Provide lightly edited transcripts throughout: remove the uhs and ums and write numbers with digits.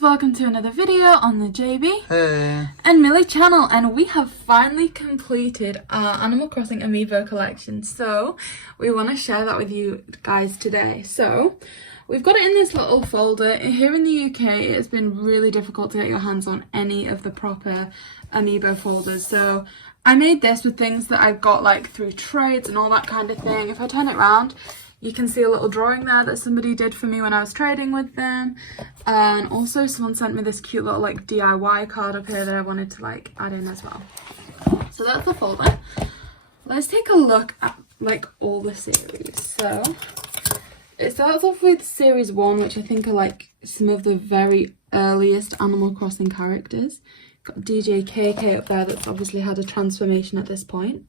Welcome to another video on the JB and Millie channel, and we have finally completed our Animal Crossing Amiibo collection, so we want to share that with you guys today. So we've got it in this little folder. Here in the UK it has been really difficult to get your hands on any of the proper Amiibo folders, so I made this with things that I got like through trades and all that kind of thing. If I turn it around, you can see a little drawing there that somebody did for me when I was trading with them. And also someone sent me this cute little like DIY card up here that I wanted to like add in as well. So that's the folder. Let's take a look at like all the series. So it starts off with series 1, which I think are like some of the very earliest Animal Crossing characters. Got DJ KK up there that's obviously had a transformation at this point.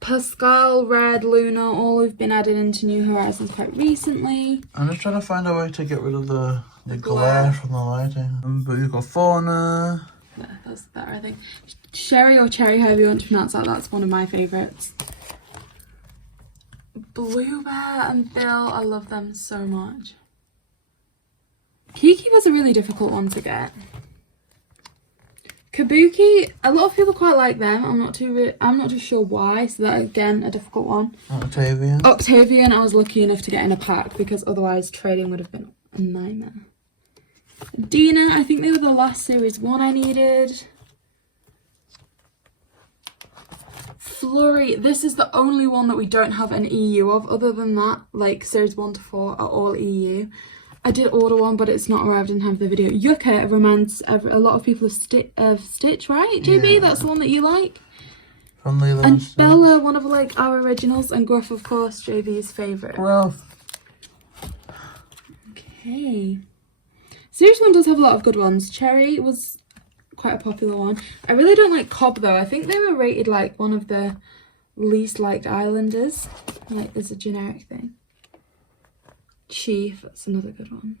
Pascal, Red, Luna, all have been added into New Horizons quite recently. I'm just trying to find a way to get rid of the glare from the lighting. But you've got Fauna. Yeah, that's better, I think. Sherry or Cherry, however you want to pronounce that, that's one of my favourites. Blue Bear and Bill, I love them so much. Kiki was a really difficult one to get. Kabuki, a lot of people quite like them. I'm not too sure why. So that again, a difficult one. Octavian, I was lucky enough to get in a pack because otherwise trading would have been a nightmare. Dina, I think they were the last series 1 I needed. Flurry, this is the only one that we don't have an EU of. Other than that, like series 1 to 4 are all EU. I did order one, but it's not arrived in time for the video. Yucca reminds a lot of people of Stitch, right? JB, yeah. That's the one that you like. From Lilo and Bella, one of like our originals, and Gruff, of course, JB's favourite. Gruff. Okay. Series 1 does have a lot of good ones. Cherry was quite a popular one. I really don't like Cobb though. I think they were rated like one of the least liked islanders. Like as a generic thing. Chief, that's another good one.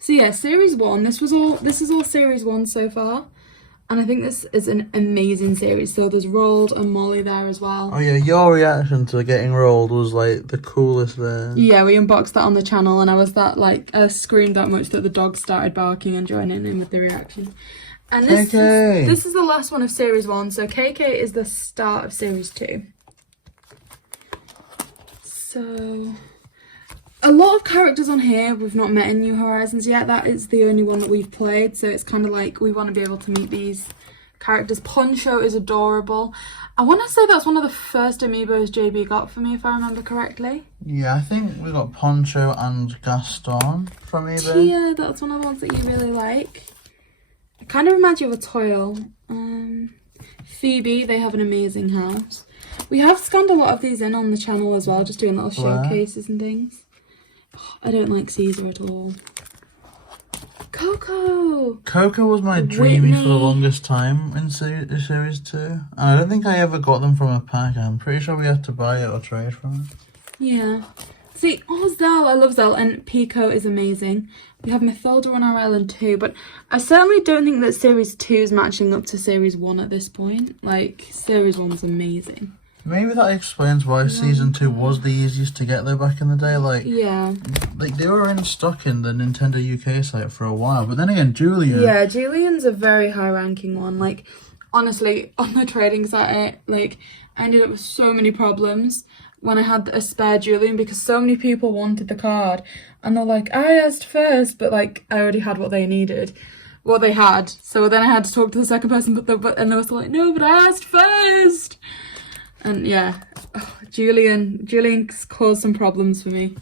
So yeah, series 1, this is all series 1 so far, and I think this is an amazing series. So there's Rolled and Molly there as well. Oh yeah, your reaction to getting Rolled was like the coolest there. Yeah, we unboxed that on the channel, and I screamed that much that the dog started barking and joining in with the reaction. And this is the last one of series 1, so KK is the start of series 2. So a lot of characters on here we've not met in New Horizons yet. That is the only one that we've played, so it's kind of like we want to be able to meet these characters. Poncho is adorable. I want to say that's one of the first Amiibos JB got for me, if I remember correctly. Yeah, I think we got Poncho and Gaston from eBay. Tia, that's one of the ones that you really like. It kind of reminds you of a Toil. Phoebe, they have an amazing house. We have scanned a lot of these in on the channel as well, just doing little showcases and things. I don't like Caesar at all. Coco was my dreamy for the longest time in series 2. And I don't think I ever got them from a pack. I'm pretty sure we had to buy it or trade from it. Yeah. See, Zell, I love Zell, and Pico is amazing. We have Mytholda on our island too, but I certainly don't think that series 2 is matching up to series 1 at this point. Like, series 1's amazing. Maybe that explains why season 2 was the easiest to get though back in the day. Like, yeah, like they were in stock in the Nintendo UK site for a while. But then again, Julian. Yeah, Julian's a very high ranking one. Like, honestly, on the trading site, like, I ended up with so many problems when I had a spare Julian because so many people wanted the card, and they're like, I asked first, but like I already had what they needed, what they had. So then I had to talk to the second person, and they were still like, no, but I asked first. And yeah, Julian's caused some problems for me.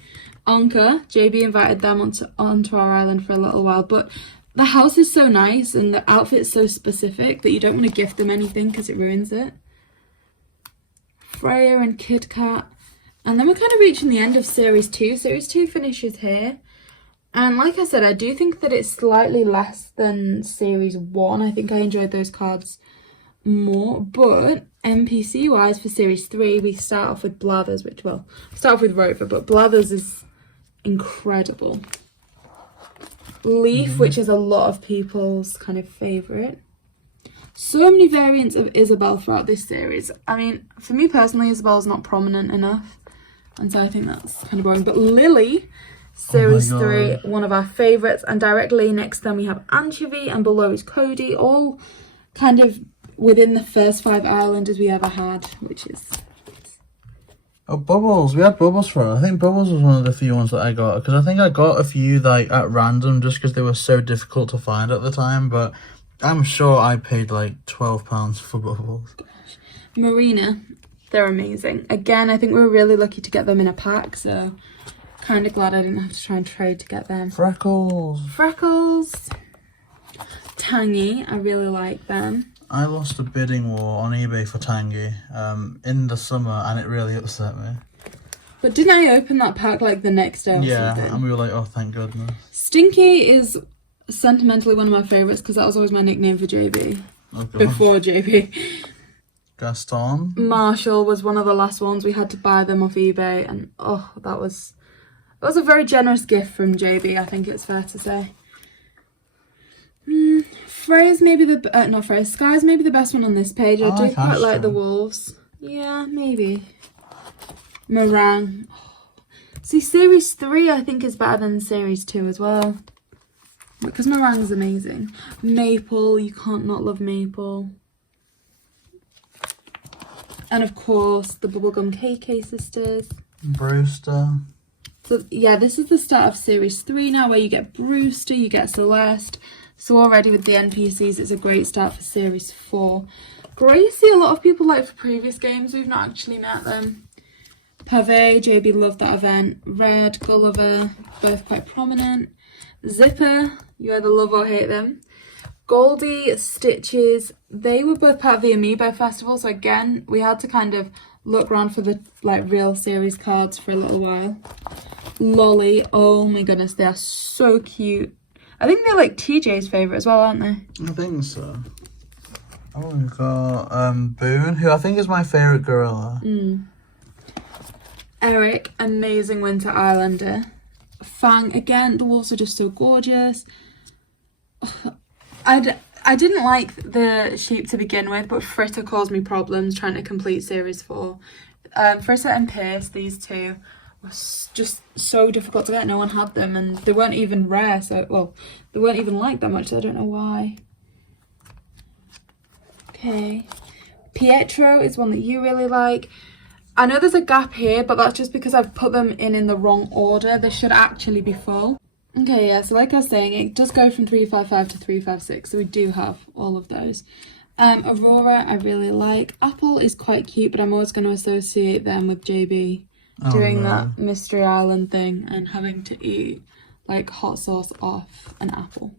Anka, JB invited them onto our island for a little while, but the house is so nice and the outfit's so specific that you don't want to gift them anything because it ruins it. Freya and Kit Kat. And then we're kind of reaching the end of series 2. Series 2 finishes here. And like I said, I do think that it's slightly less than series 1. I think I enjoyed those cards more, but NPC wise for series 3 we start off with Blathers, which, well, start off with Rover, but Blathers is incredible. Leaf, which is a lot of people's kind of favourite. So many variants of Isabelle throughout this series. I mean, for me personally, Isabelle's not prominent enough, and so I think that's kind of boring. But Lily Series 3, one of our favourites. And directly next to them we have Anchovy, and below is Cody, all kind of within the first 5 Islanders we ever had, which is... Oh, Bubbles. We had Bubbles for it. I think Bubbles was one of the few ones that I got, because I think I got a few like at random just because they were so difficult to find at the time, but I'm sure I paid like £12 for Bubbles. Gosh. Marina, they're amazing. Again, I think we were really lucky to get them in a pack, so kind of glad I didn't have to try and trade to get them. Freckles. Tangy, I really like them. I lost a bidding war on eBay for Tangy in the summer, and it really upset me. But didn't I open that pack like the next day or yeah, something? And we were like, oh, thank goodness. Stinky is sentimentally one of my favourites because that was always my nickname for JB. Oh, before JB. Gaston. Marshall was one of the last ones. We had to buy them off eBay, and oh, it was a very generous gift from JB, I think it's fair to say. Freya's maybe not Freya, Sky's maybe the best one on this page. I do quite like the wolves. Yeah, maybe. Meringue. See, Series 3 I think is better than Series 2 as well. Because Meringue's amazing. Maple, you can't not love Maple. And of course, the Bubblegum KK sisters. Brewster. So yeah, this is the start of Series 3 now, where you get Brewster, you get Celeste. So already with the NPCs, it's a great start for Series 4. Gracie, a lot of people like for previous games. We've not actually met them. Pave, JB loved that event. Red, Gulliver, both quite prominent. Zipper, you either love or hate them. Goldie, Stitches, they were both part of the Amiibo festival. So again, we had to kind of look around for the like real series cards for a little while. Lolly, oh my goodness, they are so cute. I think they're like TJ's favourite as well, aren't they? I think so. Oh, we've got Boone, who I think is my favourite gorilla. Eric, amazing Winter Islander. Fang, again, the wolves are just so gorgeous. I didn't like the sheep to begin with, but Fritter caused me problems trying to complete Series 4. Fritter and Pierce, these two, was just so difficult to get. No one had them, and they weren't even rare, so well, they weren't even liked that much, so I don't know why. Okay, Pietro is one that you really like. I know there's a gap here, but that's just because I've put them in the wrong order. They should actually be full. Okay, yeah, so like I was saying, it does go from 355 to 356, so we do have all of those. Aurora I really like. Apple is quite cute, but I'm always going to associate them with JB doing that Mystery Island thing and having to eat like hot sauce off an apple.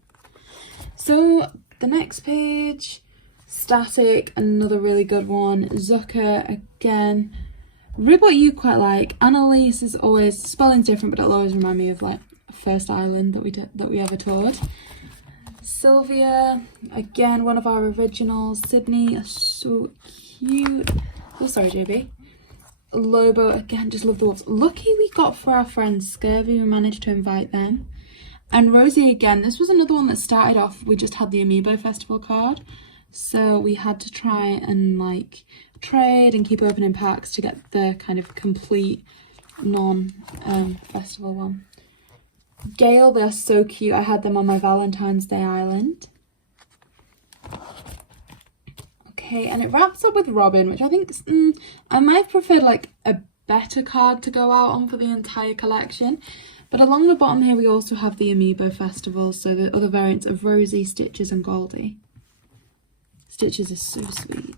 So the next page, Static, another really good one. Zucker again. Ribbot you quite like. Annalise is always, spelling's different, but it'll always remind me of like first island that we ever toured. Sylvia, again one of our originals. Sydney, so cute. Oh, sorry, JB. Lobo, again, just love the wolves. Lucky we got for our friends Scurvy, we managed to invite them. And Rosie, again, this was another one that started off, we just had the Amiibo festival card, so we had to try and like trade and keep opening packs to get the kind of complete non-festival one. Gale, they're so cute. I had them on my Valentine's Day island. Okay, and it wraps up with Robin, which I think I might have preferred like a better card to go out on for the entire collection. But along the bottom here, we also have the Amiibo festival, so the other variants of Rosie, Stitches, and Goldie. Stitches is so sweet.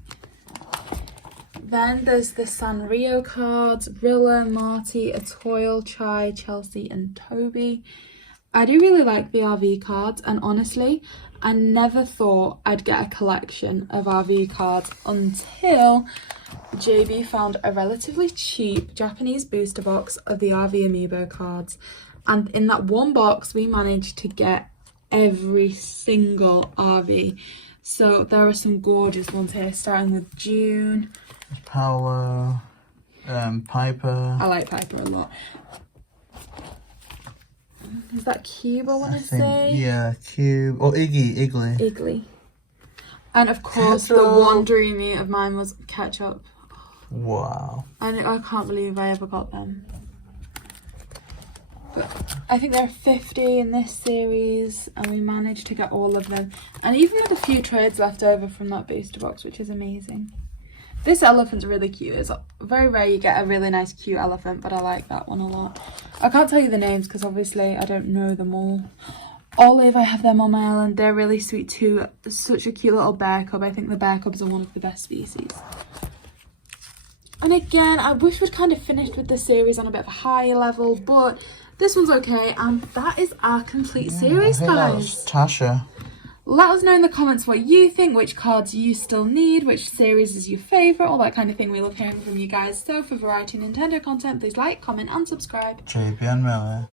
Then there's the Sanrio cards, Rilla, Marty, Atoyle, Chai, Chelsea, and Toby. I do really like the RV cards, and honestly, I never thought I'd get a collection of RV cards until JB found a relatively cheap Japanese booster box of the RV Amiibo cards. And in that one box, we managed to get every single RV. So there are some gorgeous ones here, starting with June. Paolo, Piper. I like Piper a lot. Is that Cube, I want to say? Yeah, Cube. Or Iggy. Iggly. And of course, Ketchup. the one dreamy of mine was Ketchup. Wow. And I can't believe I ever got them. But I think there are 50 in this series, and we managed to get all of them. And even with a few trades left over from that booster box, which is amazing. This elephant's really cute. It's very rare you get a really nice cute elephant, but I like that one a lot. I can't tell you the names because obviously I don't know them all. Olive, I have them on my island. They're really sweet too. Such a cute little bear cub. I think the bear cubs are one of the best species. And again, I wish we'd kind of finished with the series on a bit of a higher level, but this one's okay. And that is our complete series, guys. Tasha. Let us know in the comments what you think, which cards you still need, which series is your favourite, all that kind of thing. We love hearing from you guys. So for variety Nintendo content, please like, comment and subscribe. JP and Millie.